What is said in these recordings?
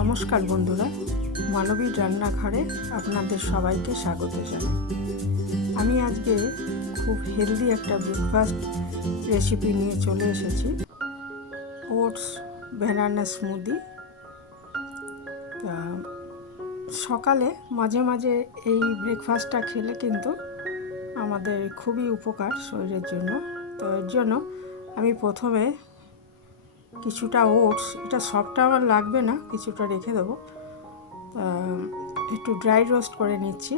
নমস্কার বন্ধুরা, মানবীর রান্নাঘরে আপনাদের সবাইকে স্বাগত জানাই। আমি আজকে খুব হেলদি একটা ব্রেকফাস্ট রেসিপি নিয়ে চলে এসেছি, ওটস ব্যানানা স্মুদি। সকালে মাঝে মাঝে এই ব্রেকফাস্টটা খেলে কিন্তু আমাদের খুবই উপকার শরীরের জন্য। তো এর জন্য আমি প্রথমে কিছুটা ওটস, এটা সবটা আমার লাগবে না, কিছুটা রেখে দেবো, একটু ড্রাই রোস্ট করে নিচ্ছি।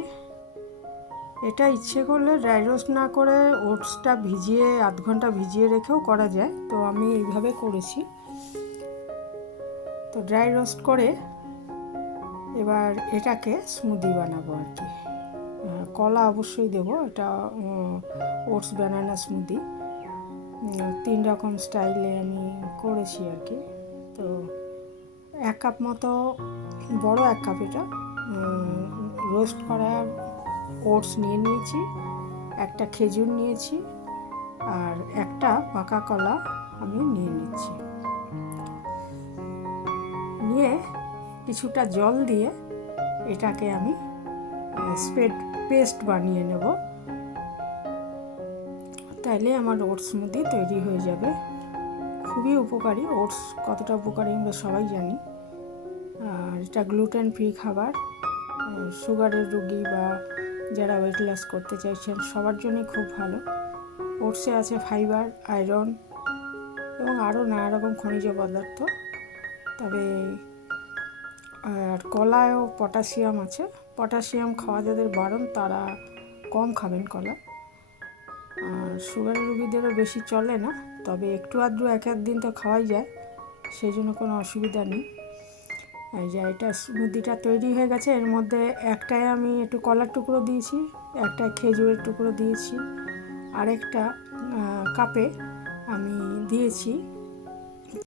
এটা ইচ্ছে করলে ড্রাই রোস্ট না করে ওটসটা ভিজিয়ে আধ ঘন্টা ভিজিয়ে রেখেও করা যায়, তো আমি এইভাবে করেছি। তো ড্রাই রোস্ট করে এবার এটাকে স্মুদি বানাবো আর কি। কলা অবশ্যই দেবো, এটা ওটস ব্যানানা স্মুদি 3 রকম স্টাইলে আমি করেছি আর কি। তো 1 কাপ মতো, বড় 1 কাপ এটা রোস্ট করা ওটস নিয়ে নিয়েছি, একটা খেজুর নিয়েছি, আর একটা পাকা কলা আমি নিয়ে নিচ্ছি। নিয়ে কিছুটা জল দিয়ে এটাকে আমি পেস্ট বানিয়ে নেব, তাইলে আমার ওটস স্মুদি তৈরি হয়ে যাবে। খুবই উপকারী, ওটস কতটা উপকারী আমরা সবাই জানি। আর এটা গ্লুটেন ফ্রি খাবার, সুগারের রোগী বা যারা ওয়েট লস করতে চাইছেন সবার জন্যই খুব ভালো। ওটসে আছে ফাইবার, আয়রন এবং আরও নানা রকম খনিজ পদার্থ। তবে আর কলায়ও পটাশিয়াম আছে। পটাশিয়াম খাওয়া যাদের বারণ তারা কম খাবেন কলা। আর সুগারের রোগীদেরও বেশি চলে না, তবে একটু আধটু এক দিন তো খাওয়াই যায়, সেই জন্য কোনো অসুবিধা নেই। এই যে এটা স্মুদিটা তৈরি হয়ে গেছে, এর মধ্যে একটায় আমি একটু কলার টুকরো দিয়েছি, একটা খেজুরের টুকরো দিয়েছি, আরেকটা কাপে আমি দিয়েছি